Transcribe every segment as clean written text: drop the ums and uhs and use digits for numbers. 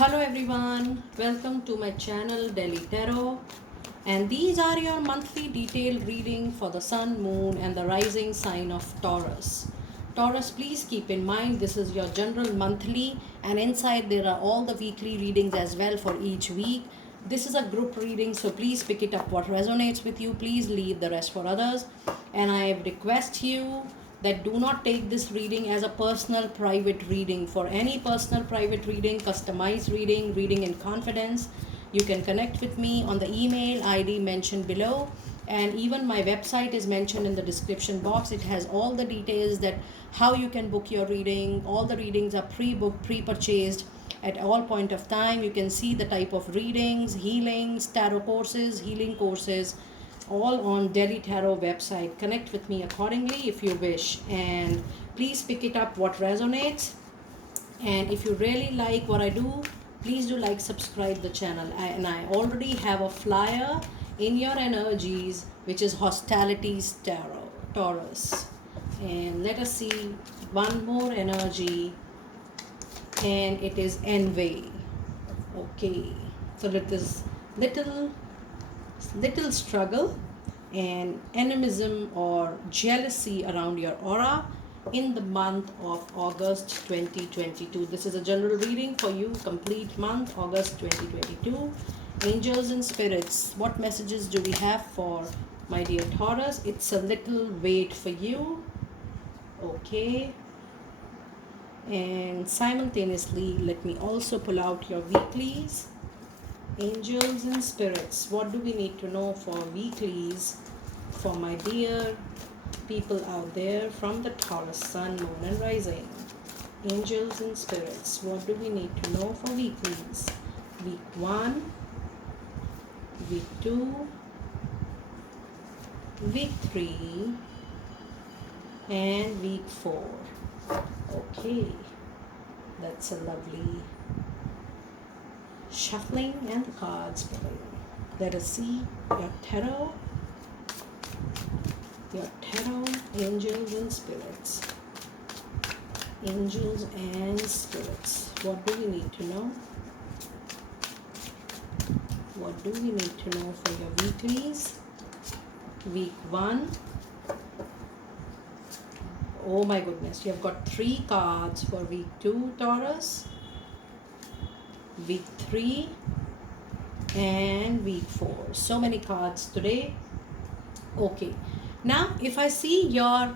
Hello everyone, welcome to my channel Delhi Tarot, and these are your monthly detailed reading for the sun, moon and the rising sign of Taurus. Taurus, please keep in mind this is your general monthly, and inside there are all the weekly readings as well for each week. This is a group reading, so please pick it up what resonates with you. Please leave the rest for others, and I request you that do not take this reading as a personal private reading. For any personal private reading, customized reading, reading in confidence, you can connect with me on the email ID mentioned below, and even my website is mentioned in the description box. It has all the details that how you can book your reading. All the readings are pre-booked, pre-purchased at all point of time. You can see the type of readings, healings, tarot courses, healing courses, all on Delhi Tarot website. Connect with me accordingly if you wish, and please pick it up what resonates. And if you really like what I do, please do like, subscribe the channel. And I already have a flyer in your energies, which is Hostilities Tarot, Taurus. And let us see one more energy, and it is envy. Okay, so let this little struggle and animism or jealousy around your aura in the month of August 2022. This is a general reading for you, complete month, August 2022. Angels and spirits, what messages do we have for my dear Taurus? It's a little wait for you. Okay. And simultaneously, let me also pull out your weeklies. Angels and spirits, what do we need to know for weeklies for my dear people out there from the Taurus sun, moon and rising? Angels and spirits, what do we need to know for weeklies? Week 1, week 2, week 3 and week 4. Okay, that's a lovely shuffling and the cards for you. Let us see your tarot, angels and spirits. Angels and spirits, what do we need to know? What do we need to know for your weeklies? Week 1. Oh my goodness, you have got 3 cards for week 2, Taurus, week 3 and week 4. So many cards today. Okay, now if I see your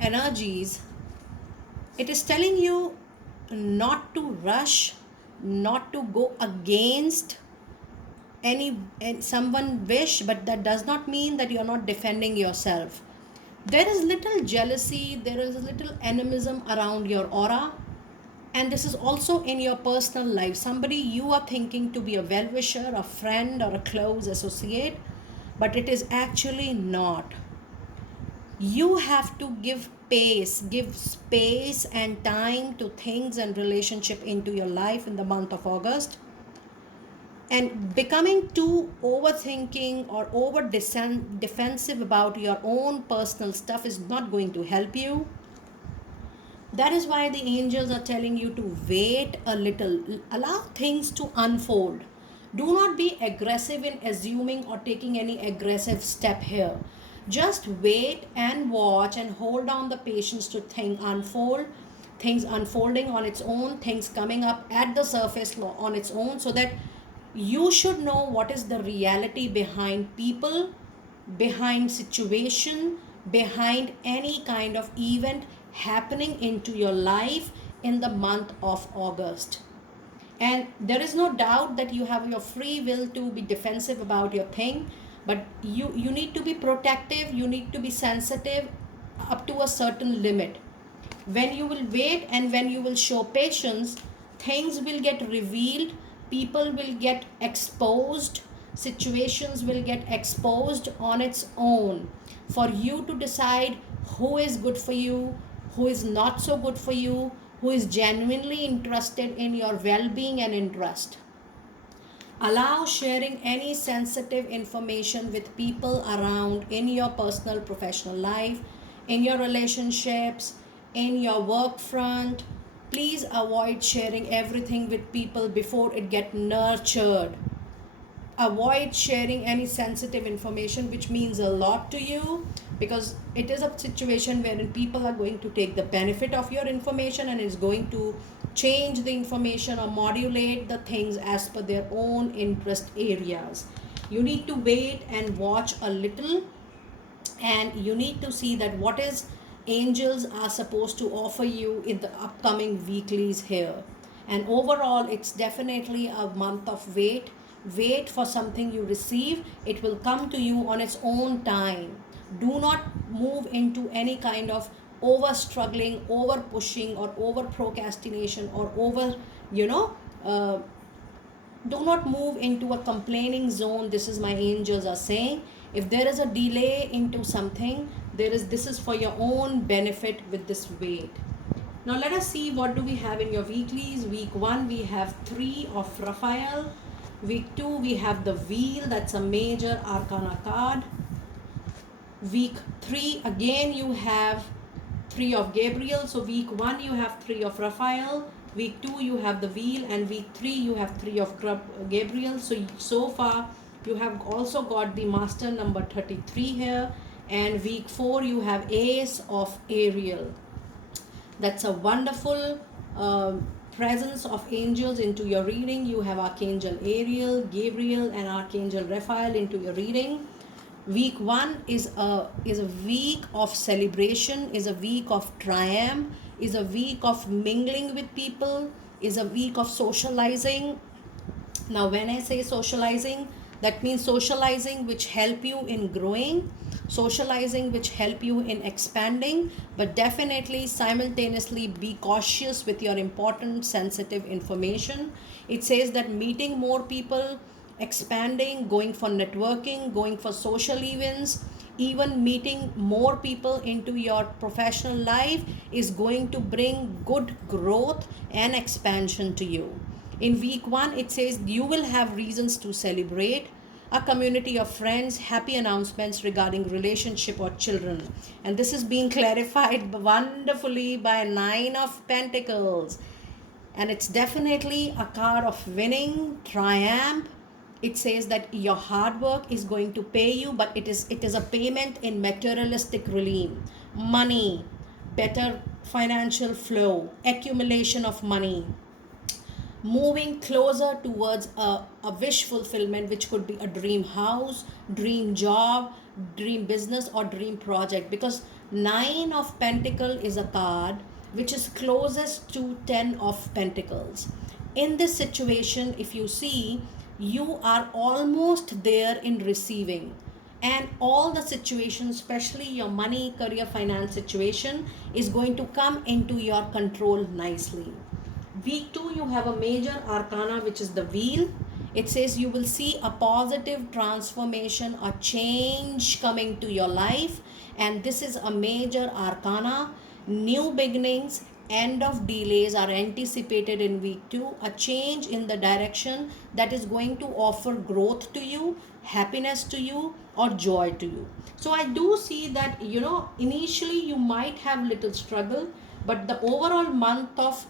energies, it is telling you not to rush, not to go against someone wish, but that does not mean that you are not defending yourself. There is little jealousy, there is a little animism around your aura, and this is also in your personal life. Somebody you are thinking to be a well-wisher, a friend or a close associate, but it is actually not. You have to give space and time to things and relationship into your life in the month of August. And becoming too overthinking or over defensive about your own personal stuff is not going to help you. That is why the angels are telling you to wait a little, allow things to unfold. Do not be aggressive in assuming or taking any aggressive step here. Just wait and watch and hold on the patience to things unfolding on its own, things coming up at the surface on its own, so that you should know what is the reality behind people, behind situation, behind any kind of event happening into your life in the month of August. And there is no doubt that you have your free will to be defensive about your thing, but you need to be protective, you need to be sensitive up to a certain limit. When you will wait and when you will show patience, things will get revealed, people will get exposed, situations will get exposed on its own, for you to decide who is good for you, who is not so good for you, who is genuinely interested in your well-being and interest. Allow sharing any sensitive information with people around in your personal professional life, in your relationships, in your work front, Please avoid sharing everything with people before it get nurtured. Avoid sharing any sensitive information which means a lot to you, because it is a situation wherein people are going to take the benefit of your information and is going to change the information or modulate the things as per their own interest areas. You need to wait and watch a little, and you need to see that what is angels are supposed to offer you in the upcoming weeklies here. And overall, it's definitely a month of wait for something you receive. It will come to you on its own time. Do not move into any kind of over struggling, over pushing, or over procrastination, or over, you know, do not move into a complaining zone. This is my angels are saying. If there is a delay into something, this is for your own benefit with this wait. Now let us see what do we have in your weeklies. Week 1 we have 3 of Raphael. Week 2 we have the wheel, that's a major arcana card. Week 3 again you have 3 of Gabriel. So week 1 you have 3 of Raphael, week 2 you have the wheel, and week 3 you have 3 of Gabriel. So far you have also got the master number 33 here, and week 4 you have ace of Ariel. That's a wonderful presence of angels into your reading. You have Archangel Ariel, Gabriel, and Archangel Raphael into your reading. Week 1 is a week of celebration, is a week of triumph, is a week of mingling with people, is a week of socializing. Now when I say socializing, that means socializing which help you in growing, socializing which help you in expanding, but definitely simultaneously be cautious with your important sensitive information. It says that meeting more people, expanding, going for networking, going for social events, even meeting more people into your professional life is going to bring good growth and expansion to you. In week 1 it says you will have reasons to celebrate, a community of friends, happy announcements regarding relationship or children. And this is being clarified wonderfully by 9 of Pentacles. And it's definitely a card of winning, triumph. It says that your hard work is going to pay you, but it is a payment in materialistic realm. Money, better financial flow, accumulation of money, moving closer towards a wish fulfillment, which could be a dream house, dream job, dream business, or dream project. Because 9 of Pentacle is a card which is closest to 10 of Pentacles. In this situation, if you see, you are almost there in receiving, and all the situations, especially your money, career, finance situation, is going to come into your control nicely. Week 2 you have a major arcana which is the wheel. It says you will see a positive transformation, a change coming to your life, and this is a major arcana. New beginnings, end of delays are anticipated in week 2, a change in the direction that is going to offer growth to you, happiness to you, or joy to you. So I do see that, initially you might have little struggle, but the overall month of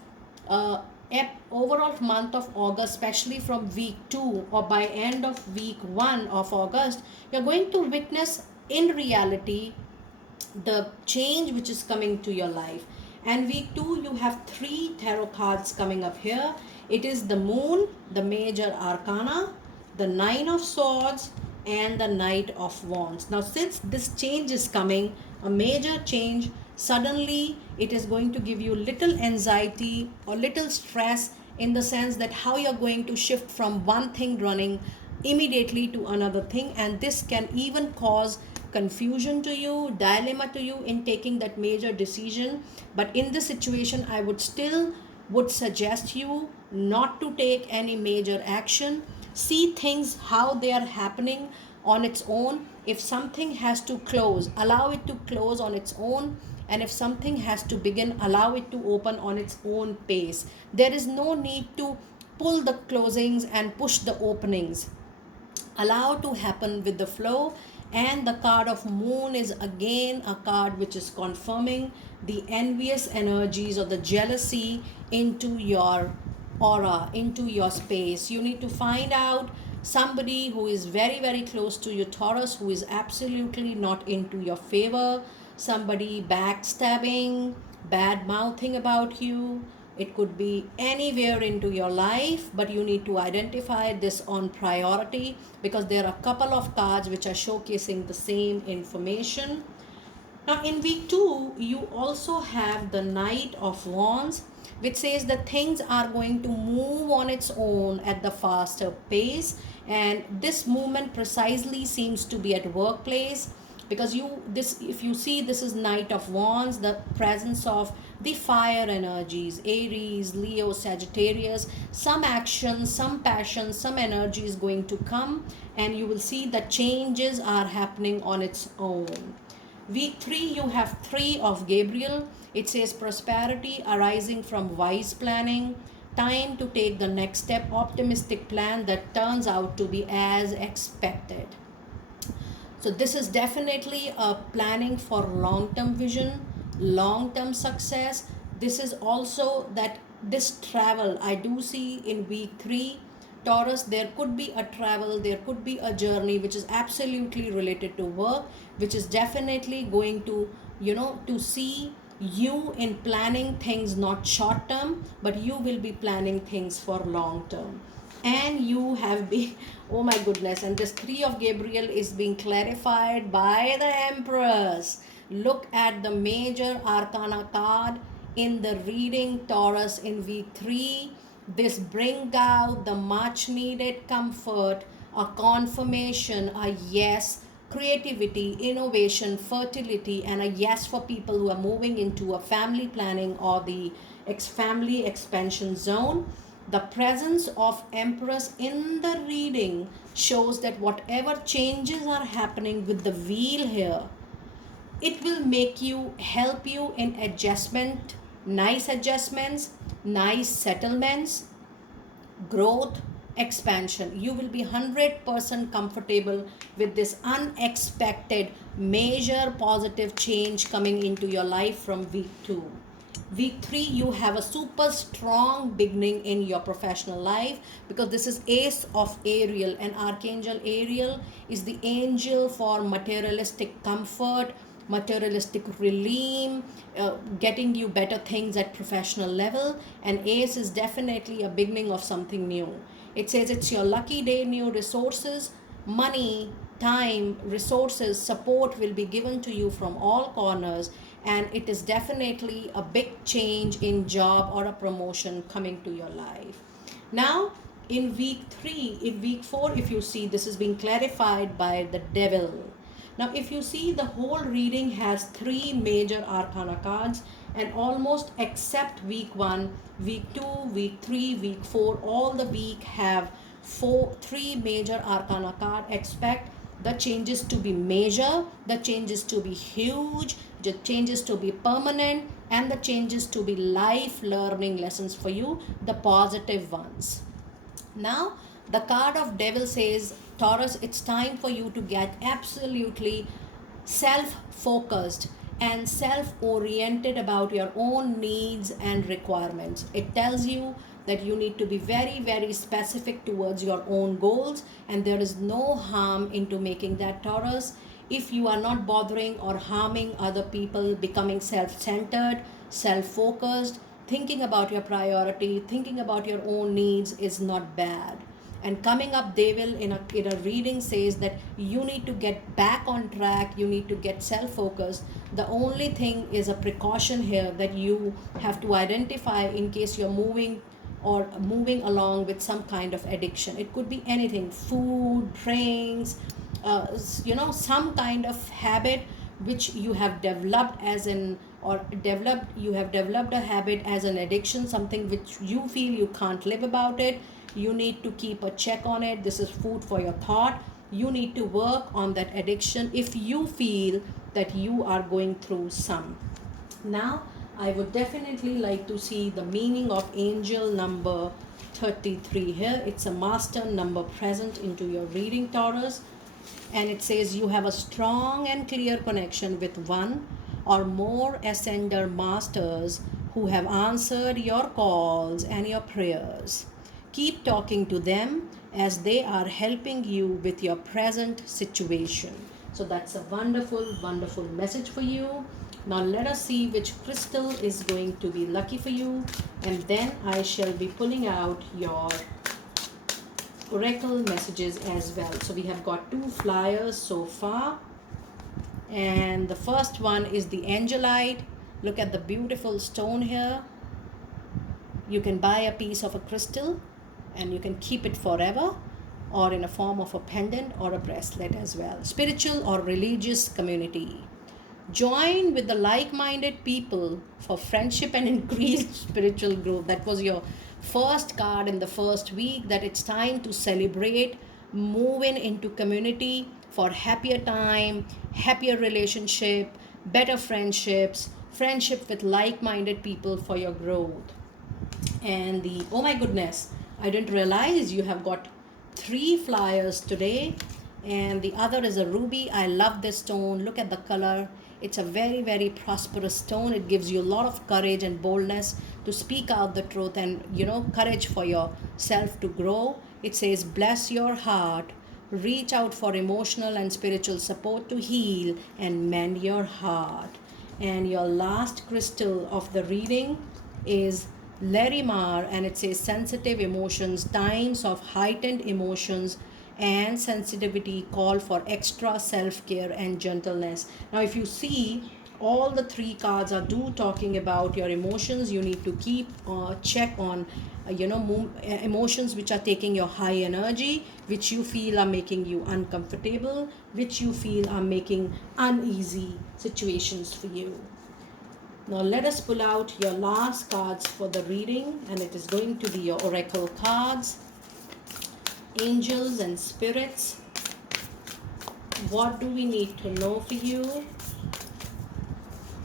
August, especially from week 2 or by end of week 1 of August, you're going to witness in reality the change which is coming to your life. And week 2 you have 3 tarot cards coming up here. It is the moon, the major arcana, the 9 of swords, and the knight of wands. Now since this change is coming, a major change, suddenly it is going to give you little anxiety or little stress, in the sense that how you're going to shift from one thing running immediately to another thing, and this can even cause confusion to you, dilemma to you in taking that major decision. But in this situation I would suggest you not to take any major action. See things how they are happening on its own. If something has to close, allow it to close on its own, and if something has to begin, allow it to open on its own pace. There is no need to pull the closings and push the openings. Allow to happen with the flow, And the card of moon is again a card which is confirming the envious energies or the jealousy into your aura, into your space. You need to find out somebody who is very, very close to you, Taurus, who is absolutely not into your favor, somebody backstabbing, bad mouthing about you. It could be anywhere into your life, but you need to identify this on priority because there are a couple of cards which are showcasing the same information. Now, in week 2, you also have the Knight of Wands, which says that things are going to move on its own at the faster pace, and this movement precisely seems to be at workplace because if you see, this is Knight of Wands, the presence of the fire energies, Aries, Leo, Sagittarius. Some action, some passion, some energy is going to come, and you will see that changes are happening on its own. Week 3, you have 3 of Gabriel. It says prosperity arising from wise planning, time to take the next step, optimistic plan that turns out to be as expected. So this is definitely a planning for long-term vision, long-term success. This is also that this travel I do see in week 3, Taurus, there could be a travel, there could be a journey which is absolutely related to work, which is definitely going to, to see you in planning things not short term, but you will be planning things for long term. And you have been, oh my goodness, and this 3 of Gabriel is being clarified by the Empress. Look at the major arcana card in the reading, Taurus, in week 3. This bring out the much needed comfort, a confirmation, a yes, creativity, innovation, fertility, and a yes for people who are moving into a family planning or the family expansion zone. The presence of Empress in the reading shows that whatever changes are happening with the wheel here, it will help you in adjustment, nice adjustments, nice settlements, growth, expansion. You will be 100% comfortable with this unexpected major positive change coming into your life from week 2. Week 3, you have a super strong beginning in your professional life because this is Ace of Ariel, and Archangel Ariel is the angel for materialistic comfort, materialistic relief, getting you better things at professional level. And Ace is definitely a beginning of something new. It says it's your lucky day, new resources, money, time, resources, support will be given to you from all corners, and it is definitely a big change in job or a promotion coming to your life. Now, in week 4, if you see, this is being clarified by the Devil. Now, if you see, the whole reading has 3 major arcana cards, and almost except week 1, week 2, week 3, week 4, all the week have 3 major arcana card. Expect the changes to be major, the changes to be huge, the changes to be permanent, and the changes to be life learning lessons for you, the positive ones. Now, the card of Devil says, Taurus, it's time for you to get absolutely self-focused and self-oriented about your own needs and requirements. It tells you that you need to be very, very specific towards your own goals, and there is no harm into making that, Taurus. If you are not bothering or harming other people, becoming self-centered, self-focused, thinking about your priority, thinking about your own needs is not bad. And coming up, Devil in a reading says that you need to get back on track, you need to get self-focused. The only thing is a precaution here that you have to identify in case you're moving along with some kind of addiction. It could be anything, food, drinks, some kind of habit which you have developed you have developed a habit as an addiction, something which you feel you can't live about it. You need to keep a check on it. This is food for your thought. You need to work on that addiction if you feel that you are going through some. Now, I would definitely like to see the meaning of angel number 33 here. It's a master number present into your reading, Taurus. And it says you have a strong and clear connection with one or more ascender masters who have answered your calls and your prayers. Keep talking to them as they are helping you with your present situation. So that's a wonderful, wonderful message for you. Now let us see which crystal is going to be lucky for you, and then I shall be pulling out your oracle messages as well. So we have got 2 flyers so far, and the first one is the Angelite. Look at the beautiful stone here. You can buy a piece of a crystal and you can keep it forever, or in a form of a pendant or a bracelet as well. Spiritual or religious community. Join with the like-minded people for friendship and increased spiritual growth. That was your first card in the first week, that it's time to celebrate moving into community for happier time, happier relationship, better friendships, friendship with like-minded people for your growth. And the, oh my goodness, I didn't realize you have got 3 flyers today, and the other is a ruby. I love this stone. Look at the color. It's a very, very prosperous stone. It gives you a lot of courage and boldness to speak out the truth, and courage for yourself to grow. It says bless your heart, reach out for emotional and spiritual support to heal and mend your heart. And your last crystal of the reading is Larimar, and it says sensitive emotions, times of heightened emotions and sensitivity call for extra self-care and gentleness. Now if you see, all the 3 cards are talking about your emotions. You need to keep check on emotions which are taking your high energy, which you feel are making you uncomfortable, which you feel are making uneasy situations for you. Now let us pull out your last cards for the reading, and it is going to be your oracle cards. Angels and spirits, what do we need to know for you?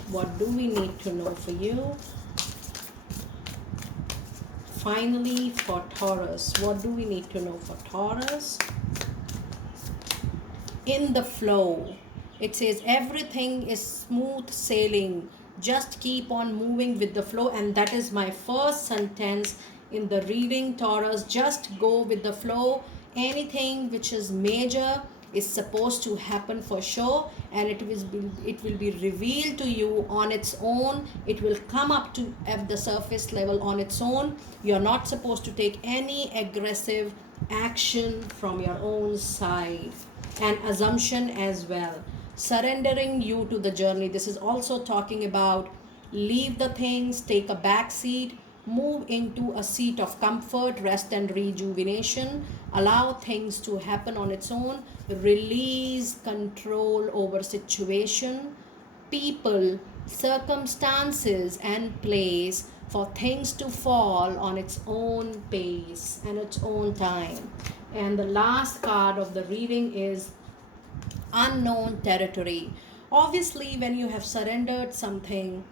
What do we need to know for you? Finally, for Taurus, what do we need to know for Taurus? In the flow, it says everything is smooth sailing. Just keep on moving with the flow, and that is my first sentence in the reading, Taurus. Just go with the flow. Anything which is major is supposed to happen for sure, and it will be revealed to you on its own. It will come up to at the surface level on its own. You're not supposed to take any aggressive action from your own side, and assumption as well. Surrendering you to the journey. This is also talking about leave the things, take a back seat, move into a seat of comfort, rest and rejuvenation. Allow things to happen on its own. Release control over situation, people, circumstances and place for things to fall on its own pace and its own time. And the last card of the reading is unknown territory. Obviously, when you have surrendered something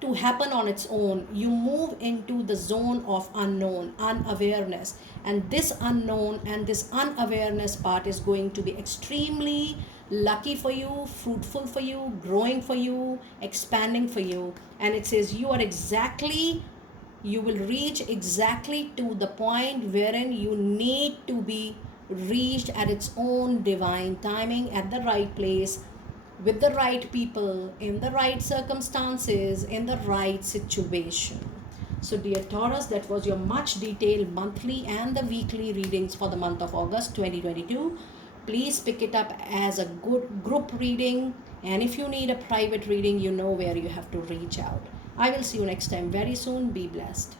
to happen on its own, you move into the zone of unknown, unawareness, and this unknown and this unawareness part is going to be extremely lucky for you, fruitful for you, growing for you, expanding for you. And it says you will reach exactly to the point wherein you need to be reached at its own divine timing, at the right place, with the right people, in the right circumstances, in the right situation. So dear Taurus, that was your much detailed monthly and the weekly readings for the month of August 2022. Please pick it up as a good group reading, and if you need a private reading, you know where you have to reach out. I will see you next time very soon. Be blessed.